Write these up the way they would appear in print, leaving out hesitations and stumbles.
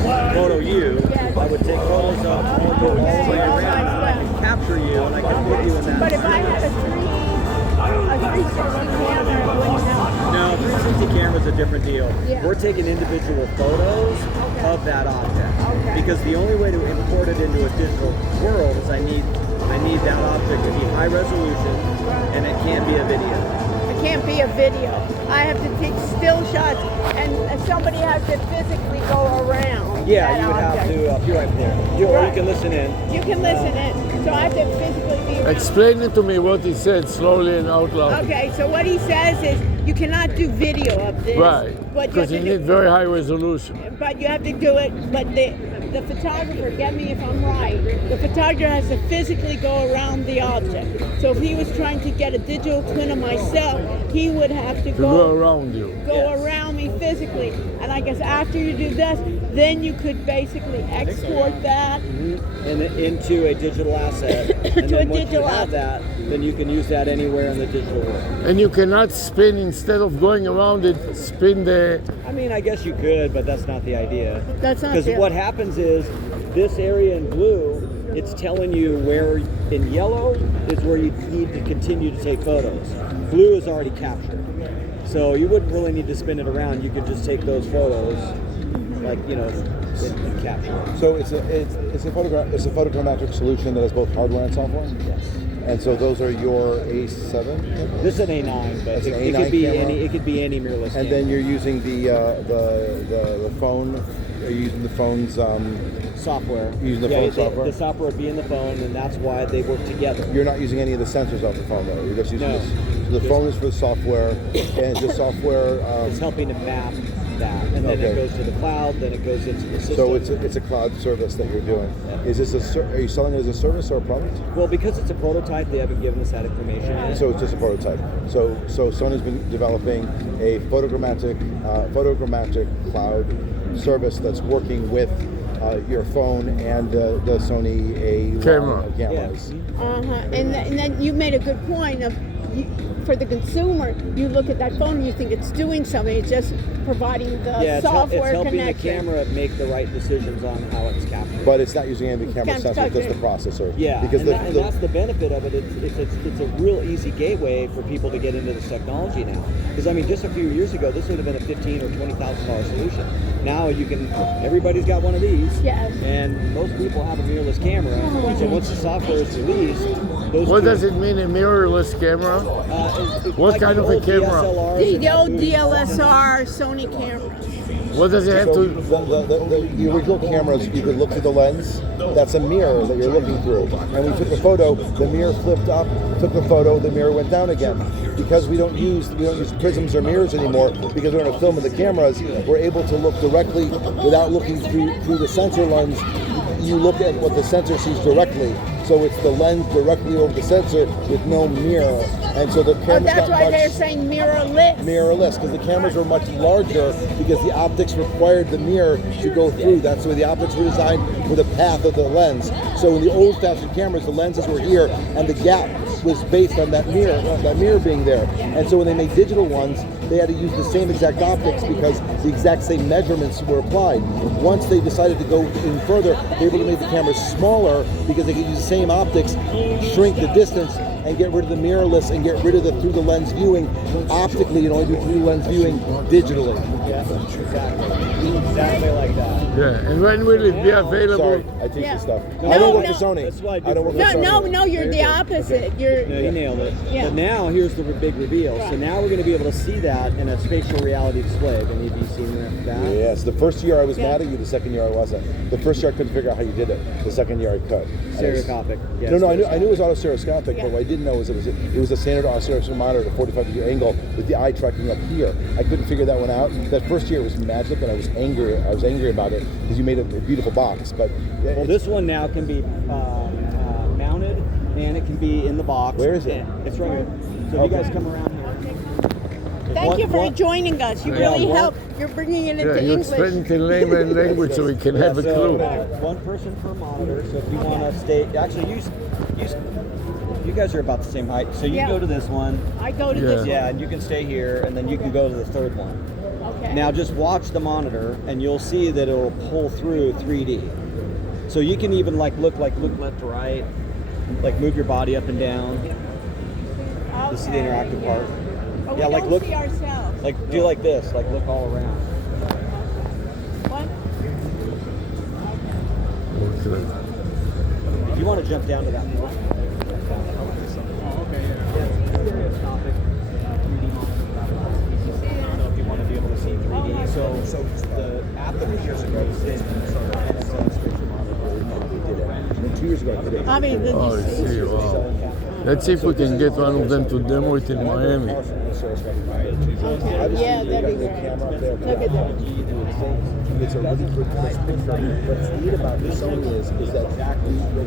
photo you. I would take photos of all the way around, and I can capture you, and I can put you in that. But if I had a 360 camera, it wouldn't help. No, 360 camera is a different deal. Yeah. We're taking individual photos of that object because the only way to import it into a digital world is I need that object to be high resolution, and it can't be a video. It can't be a video. I have to take still shots, and somebody has to physically go around. Yeah, that you would object. have to be right there. Or you can listen in. You can listen in. So I have to physically be around. Explain it to me what he said slowly and out loud. Okay, so what he says is you cannot do video of this. Right, But because you need very high resolution. But you have to do it. But the photographer, get me if I'm right, the photographer has to physically go around the object. So if he was trying to get a digital twin of myself, he would have to Go around you. around me physically. And I guess after you do this, then you could basically export that. And into a digital asset. And To a then once digital you have that, then you can use that anywhere in the digital world. And you cannot spin, instead of going around it, spin the... I mean, I guess you could, but that's not the idea. That's not Because the- what happens is this area in blue, it's telling you where in yellow is where you need to continue to take photos. Blue is already captured. So you wouldn't really need to spin it around. You could just take those photos, like, and capture them. So it's a photogrammetric solution that has both hardware and software. Yes. And so those are your A7 cameras? This is an A9, but That's an it A9 could be camera? any mirrorless. And then you're using the phone. Are you using the phone's software. Using the phone software? The software would be in the phone, and that's why they work together. You're not using any of the sensors off the phone, though. You're just using No. this. So the phone is for the software, and the software. It's helping to map that, and then it goes to the cloud. Then it goes into the system. So it's a cloud service that you're doing. Yeah. Is this are you selling it as a service or a product? Well, because it's a prototype, they haven't given us that information yet. So it's just a prototype. So Sony's been developing a photogrammetric cloud service that's working with your phone and the Sony Camera. cameras. And then you made a good point of, for the consumer, you look at that phone and you think it's doing something. It's just providing the it's software helping connection. the camera make the right decisions on how it's captured. But it's not using any of the camera Camera sensors, just the structure. processor. Yeah, because and that's the benefit of it. It's a real easy gateway for people to get into this technology now. Because I mean, just a few years ago, this would have been a $15,000 or $20,000 solution. Now you can. Everybody's got one of these. Yes. And most people have a mirrorless camera. So once the software is released, those. What does it mean, a mirrorless camera? What kind of a camera? The old DLSR Sony camera. What does it have So to... the original cameras, you could look through the lens. That's a mirror that you're looking through. And we took a photo, the mirror flipped up, took the photo, the mirror went down again. Because we don't use prisms or mirrors anymore, because we're going to film with the cameras, we're able to look directly without looking through the sensor lens. You look at what the sensor sees directly. So it's the lens directly over the sensor with no mirror. And so the cameras That's got why much they're saying mirrorless. mirrorless, because the cameras were much larger because the optics required the mirror to go through. That's why the optics were designed for the path of the lens. So in the old-fashioned cameras, the lenses were here, and the gap was based on that mirror being there. And so when they made digital ones, they had to use the same exact optics because the exact same measurements were applied. Once they decided to go in further, they were able to make the cameras smaller because they could use the same optics, shrink the distance, and get rid of the mirrorless and get rid of the through the lens viewing optically and only do through lens viewing digitally. Yeah, exactly like that. Yeah, and when will it be available? Sorry, I teach Yeah. this stuff. No, I don't work no. for Sony. That's what I do I don't work for for Sony. No, you're the opposite. You're No, you nailed it. Yeah. But now here's the big reveal. So now we're going to be able to see that in a spatial reality display. Have any of you seen that? Yes, the first year I was mad at you, the second year I wasn't. The first year I couldn't figure out how you did it. The second year I could. Stereoscopic. Yes. No, I knew it was auto-stereoscopic, but what I didn't know was it was a standard auto-stereoscopic monitor at a 45-degree angle with the eye tracking up here. I couldn't figure that one out. That first year was magic, and I was angry. I was angry about it because you made a beautiful box. But Well, this one now can be mounted, and it can be in the box. Where is it? It's right here. So if you guys come around here. Thank you for One- joining us. You Yeah, really one- help. You're bringing it into Yeah, you English. explain it in layman language so we can have a clue. One person per monitor. So if you want to stay, actually, you guys are about the same height. So you Yeah. go to this one. I go to Yeah. this Yeah, and you can stay here, and then you can go to the third one. one. Okay. Now just watch the monitor, and you'll see that it'll pull through 3D. So you can even look left to right, like move your body up and down. This is the interactive part. But Yeah, we like don't look, see ourselves. like do like this, like look all around. What? Okay. If you want to jump down to that point. Topic, 3D monitor. So if you want to be able to see 3D, so the app that we just used in 2 years ago today. I mean, did Oh, I you see? see. Wow. Let's see if we can get one of them to demo it in Miami. Okay. Yeah, that'd be great. Look at that. It's a really good crisp picture. What's neat about this Sony is that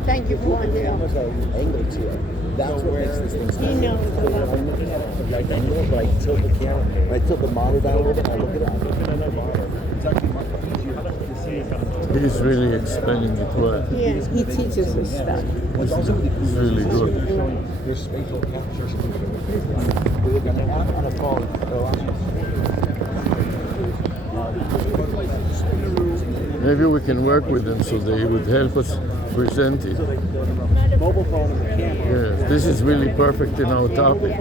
Thank you for the wanting to cameras are angled to it. That's what makes this thing He special. knows a So lot. I'm looking at it from right angle, but I tilt the camera, and I tilt the monitor down a little bit, and I look at it, I'm looking at the monitor. It's actually much easier to see. He's really explaining it well. Yeah, he teaches us stuff. What's also really cool It's really good. There's spatial capture solution. We look at an app on a phone. It allows you Maybe we can work with them so they would help us present it. mobile phone and the camera. Yes, this is really perfect in our topic.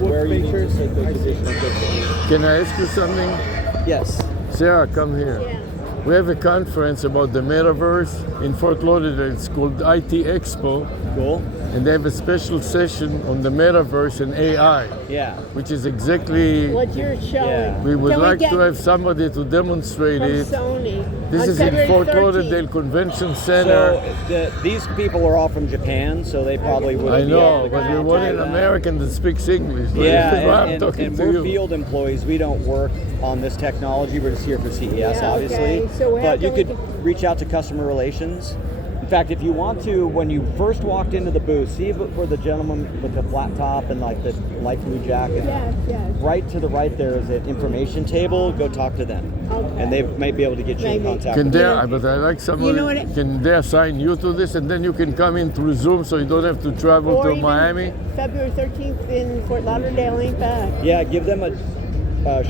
Where you need to take those additional pictures. Can I ask you something? Yes. Sarah, come here. Yeah. We have a conference about the metaverse in Fort Lauderdale. It's called IT Expo, Cool. and they have a special session on the metaverse and AI, Yeah. which is exactly, What you're showing. Yeah. we would Can like get to have somebody to demonstrate from it. Sony. This on is in February Fort 13th. Lauderdale Convention Center. So these people are all from Japan, so they probably wouldn't I be know, able to but we go want to an that. American that speaks English. But Yeah, this is why I'm and talking to we're you. field employees. We don't work on this technology. We're just here for CES, Yeah, obviously. okay. So we have But you to could look reach out to customer relations. In fact, if you want to, when you first walked into the booth, see where the gentleman with the flat top and like the light blue jacket. Yes, yes. Right to the right there is an information table. Go talk to them, Okay. and they might be able to get you in Maybe. contact. Can with they, them. but I like somebody, You know what it- can they assign you to this and then you can come in through Zoom so you don't have to travel Or to even Miami? February 13th in Fort Lauderdale ain't bad. Yeah, give them a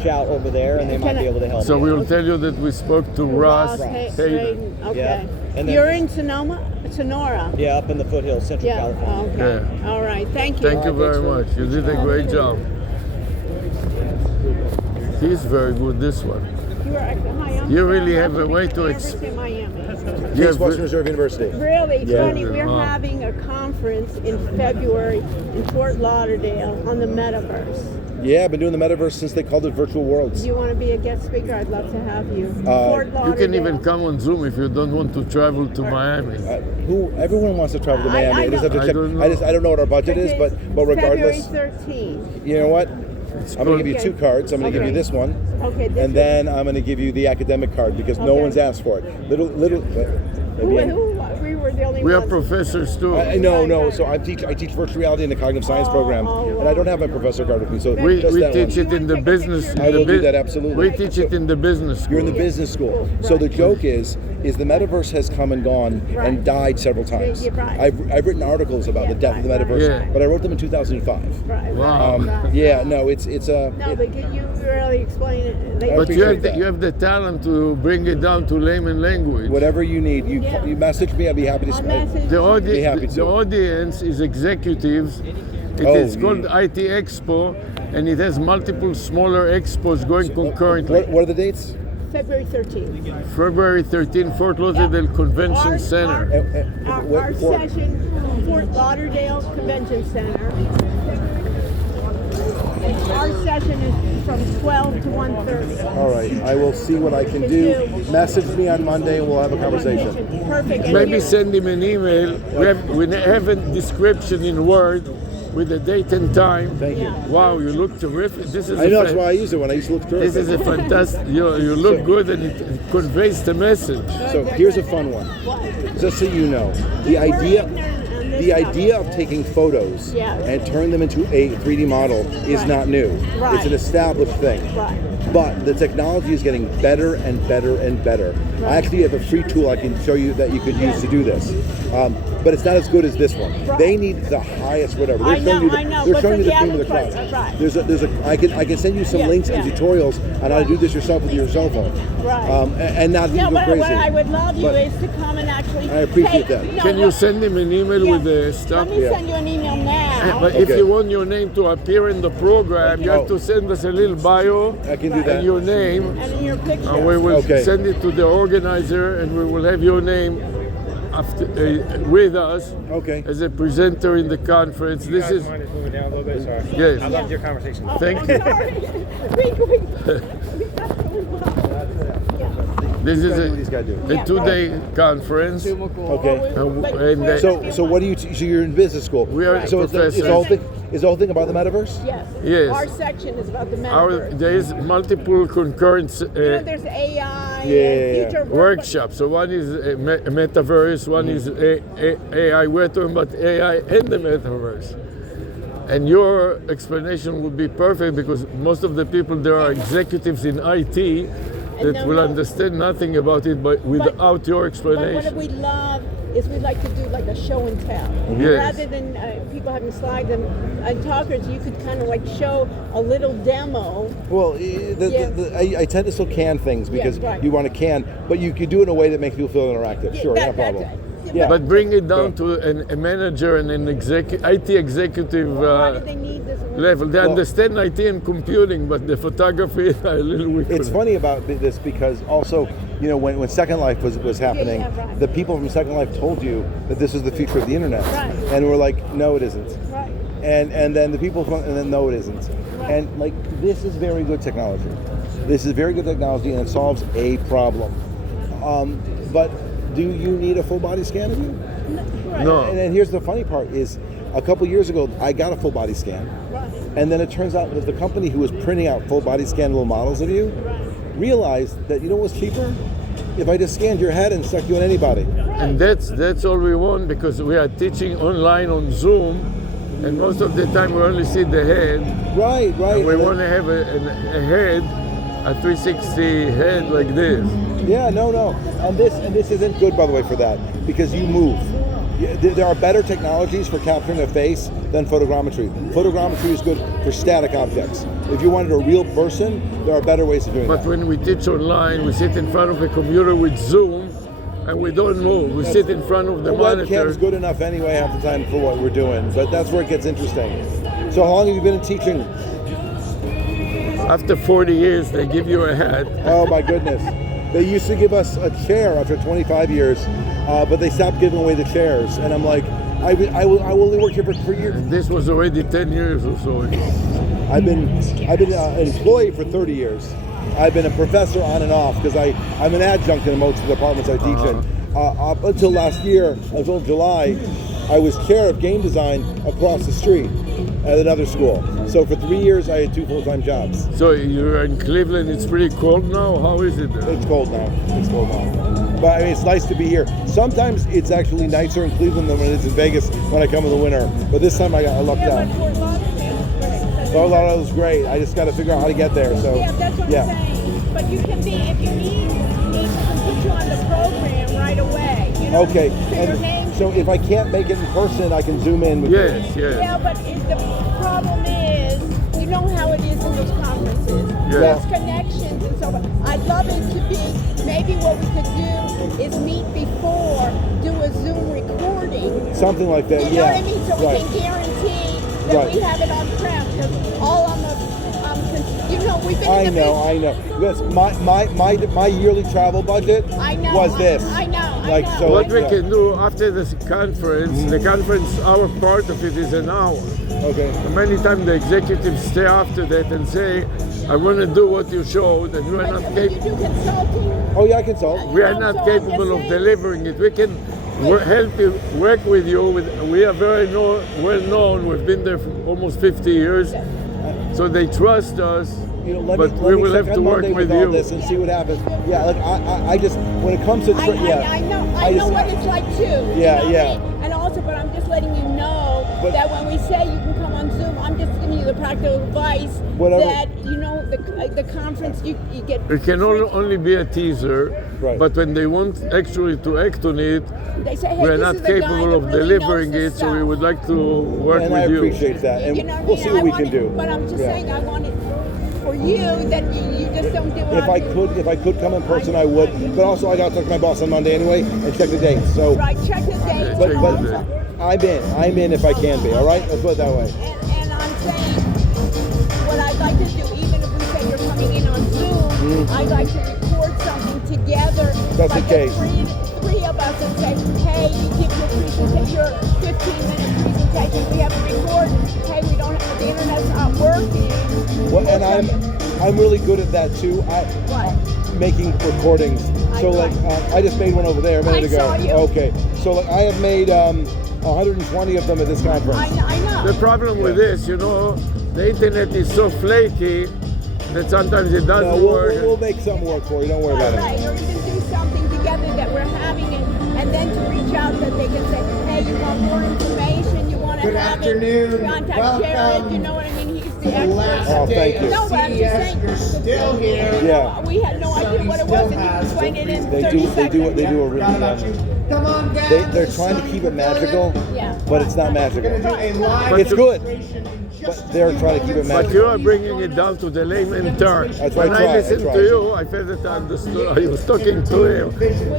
shout over there, and they might Can be I- able to help. So you. we'll tell you that we spoke to Ross Hayden. Hayden. Okay. Yeah. And then- You're in Sonora? Yeah, up in the foothills, Central Yeah. California. Okay. Yeah. All right. Thank you. Thank you very much. You did a great job. He's very good, this one. You are, hi, I'm You really Sarah have a way to University of Miami. You Case have Western Reserve University. Really Yeah. funny. We're Wow. having a conference in February in Fort Lauderdale on the metaverse. Yeah, I've been doing the metaverse since they called it virtual worlds. Do you want to be a guest speaker? I'd love to have you. Fort You Lauderdale. can even come on Zoom if you don't want to travel to Miami. Everyone wants to travel to Miami. I just have to I check. don't know. I don't know what our budget is, but regardless, February 13th. you know what? I'm going to give you Okay. two cards. I'm going to give you Okay. this one, Okay. This and then I'm going to give you the academic card because no Okay. one's asked for it. Little. we were the only We are ones. professors too. No. So I teach virtual reality in the cognitive science program, and I don't have my professor card with me. So We just that teach one. it in the You wanna take a business. picture? I will do that, absolutely. We teach it in the business school. You're in the business school. So the joke is the metaverse has come and gone Right. and died several times. Yeah, right. I've written articles about the death of the right, metaverse, right. but I wrote them in 2005. Right. Wow. Right. Yeah, no, it's a. No, but can you really explain it? They- But you appreciate have, that. you have the talent to bring it down to layman language. Whatever you need, Yeah. you message me. I'd be happy to. I'll message The, you. Be happy to. the audience is executives. It Oh, is called yeah. IT Expo, and it has multiple smaller expos going concurrently. What are the dates? February 13th. February 13, Fort Lauderdale Convention Our- Center. Our session, Fort Lauderdale Convention Center. Our session is from 12 to 1:30. All right, I will see what I can do. Message me on Monday, and we'll have a conversation. Perfect. And Maybe you- send him an email. We have a description in Word with the date and time. Thank you. Wow, you look terrific. This is I know that's why I use it when I used to look through This is a fantastic. You look good, and it conveys the message. So here's a fun one. Just so you know, the idea of taking photos Yes. and turn them into a 3D model is Right. not new. Right. It's an established thing. Right. But the technology is getting better and better and better. I actually have a free tool I can show you that you could use to do this. but it's not as good as this one. Right. They need the highest whatever. They're I know, showing you the, I know, They're but showing you for the the cream of the average crop. person, right. I can send you some Yeah, links and yeah. tutorials on how to do this yourself with your cell phone. Right. And not No, go but crazy. what I would love you But is to come and actually. I appreciate that. No, Can you look, send him an email yeah, with the stuff? Let me Yeah. send you an email now. But if Okay. you want your name to appear in the program, you have Oh. to send us a little bio I can do that. and your name, And in your picture. and we will Okay. send it to the organizer, and we will have your name after, with us Okay. as a presenter in the conference. This is Mind if moving down a little bit? Sorry. Yes. I loved your conversation. Oh, Thank I'm you. sorry. this is What these guys do. a two-day conference. Okay. And So what do you? So you're in business school. We are So is the whole thing? Is the whole thing about the metaverse? Yes. Yes. Our section is about the metaverse. there is multiple concurrent You know, there's AI Yeah. and future workshops. So one is a metaverse, one is AI. We're talking about AI and the metaverse. And your explanation would be perfect because most of the people there are executives in IT that no, will no. understand nothing about it but without your But what explanation. we love is we like to do like a show and tell. Yes. Rather than people having slides and talkers, you could kind of like show a little demo. Well, Yeah. I tend to still can things because right. you want to can, but you could do it in a way that makes people feel interactive. Yeah, Sure, that- no problem. that's it. Yeah. But bring it down to a manager and an IT executive Why do they need this? level. They Well- understand IT and computing, but the photography are a little weak. It's funny about this because also, you know, when Second Life was happening, yeah, right. the people from Second Life told you that this was the future of the internet, Right. and we're like, no, it isn't. Right. And then the people from, and then no, it isn't. Right. And like, this is very good technology. This is very good technology, and it solves a problem. But do you need a full body scan of you? No. And then here's the funny part: is a couple years ago, I got a full body scan, Right. and then it turns out that the company who was printing out full body scan little models of you realized that you know what's cheaper? If I just scanned your head and stuck you on anybody. And that's all we want because we are teaching online on Zoom, and most of the time we only see the head. Right. We And want to have a head, a 360 head like this. Yeah, no. And this isn't good, by the way, for that because you move. There are better technologies for capturing a face than photogrammetry. Photogrammetry is good for static objects. If you wanted a real person, there are better ways of doing But that. when we teach online, we sit in front of a computer with Zoom, and we don't move. We sit in front of the monitor. webcam's good enough anyway half the time for what we're doing, but that's where it gets interesting. So how long have you been in teaching? After 40 years, they give you a hat. Oh my goodness. They used to give us a chair after 25 years, but they stopped giving away the chairs. And I'm like, I will only work here for 3 years. This was already 10 years or so. I've been an employee for 30 years. I've been a professor on and off because I'm an adjunct in most of the departments I teach in. Up until last year, until July, I was chair of game design across the street at another school. So for 3 years, I had 2 full-time jobs. So you're in Cleveland. It's pretty cold now. How is it there? It's cold now. But I mean, it's nice to be here. Sometimes it's actually nicer in Cleveland than when it's in Vegas when I come in the winter. But this time I lucked Yeah, out. but Fort Lauderdale is great. Fort Lauderdale is great. I just got to figure out how to get there. So Yeah, that's what I'm saying. But you can be, if you need, we can put you on the program right away. You know? Okay. So your name. So if I can't make it in person, I can zoom in with you. Yes. Yeah, but the problem is, you know how it is in those conferences. Yeah. There's connections and so on. I'd love it to be, maybe what we could do is meet before, do a Zoom recording. Something like that. You know yeah. what I mean? So we Right. can guarantee that Right. we have it on prem. Because all on the, you know, we've been I in the know. Yes, my yearly travel budget I know, was this. I know. Like, so- What we yeah. can do after this conference, the conference, our part of it is an hour. Okay. Many times the executives stay after that and say, I want to do what you showed, and we are not You capable. do consulting. Oh yeah, I consult. We are not capable of delivering it. We can help you, work with you. We are very well known. We've been there for almost 50 years, so they trust us. You know, let but me, we let me will check have to on work Monday with all you. this and see what happens. Yeah, like I just when it comes to I know what it's like too. Yeah, you know yeah. what I mean? And also, but I'm just letting you know But- that when we say you can come on Zoom, I'm just giving you the practical advice Whatever. that you know the the conference, you get. It can only be a teaser, Right. but when they want actually to act on it, They say, hey, we're this not is the guy capable that of really delivering knows this it, so we stuff. would like to work And with I you. appreciate that, and You know we'll see what we can do. But I'm just Yeah. saying, I want it for you that you just don't do it. If I could come in person, I would. But also, I got to talk to my boss on Monday anyway and check the dates. So, Right, check the dates. but and check all the that. date. I'm in if I can be. All right, let's put it that way. And I'm saying, what I'd like to do, even if we say you're coming in on Zoom, I'd like to record something together. That's the like case. Three of us and say, hey, you give your presentation, your 15-minute presentation, we have it recorded. Hey, we don't have, the internet's not working. Well, and I'm really good at that too. What? Making recordings. So like I just made one over there a minute I ago. saw you. Okay. So like I have made 120 of them at this conference. I know. The problem with this, you know, the internet is so flaky that sometimes it doesn't No, work. we'll make something work for you. Don't worry about Right, it. or even do something together that we're having it, and then to reach out that they can say, hey, you want more information, you want to Good have afternoon. it, contact Jared, you know what I mean? He's the expert. Last Oh, day thank you. No, but I'm just CES, saying, you're still here. Yeah. We had no idea what it was, and you explained it in They 30 do seconds. they do a really Forgot about you. Come on down. they're trying to keep it magical, Yeah. but it's not We're magical. gonna do a live It's good, demonstration in just but they're trying to keep it But magical. you are bringing it down to the layman terms. That's When right, I listened that's to right. you, I felt that I understood. I was talking to him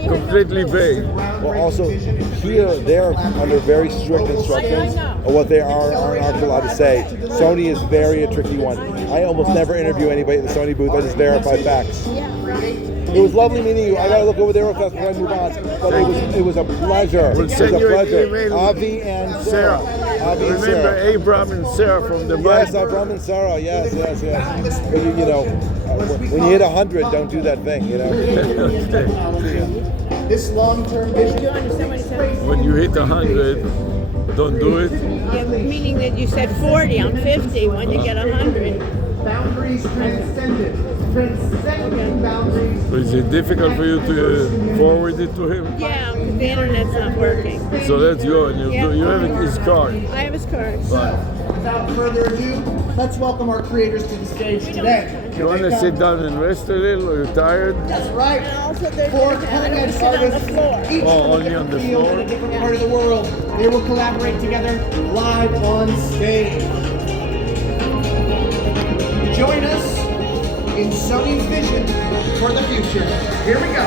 completely vague. Well, also here they're under very strict instructions of what they aren't allowed to say. Sony is very a tricky one. I almost never interview anybody at the Sony booth. I just verify facts. It was lovely meeting you. I gotta look over there real fast before I move on. But it was a pleasure. We'll It was send a you an pleasure. email. Avi and Sarah. Avi and Remember Sarah. Abram and Sarah from the Yes, Bible? Abram and Sarah. Yes. But you know, when you hit 100, don't do that thing. You know. this long-term Do you vision. understand what he said? When you hit 100, don't do it. Yeah, meaning that you said 40, I'm 50, when you get 100. Boundaries transcended. Transcending boundaries. So is it difficult for you to forward it to him? Yeah, because the internet's not working. So let's go. And you have his card. I have his card. Without further ado, let's welcome our creators to the stage today. You want to sit down and rest a little, or you're tired? That's right. And also there's Four I don't cutting-edge sit on the artists, floor. each Oh, from a only on different the field floor? in a different part of the world. They will collaborate together live on stage. Join us in Sony's vision for the future. Here we go.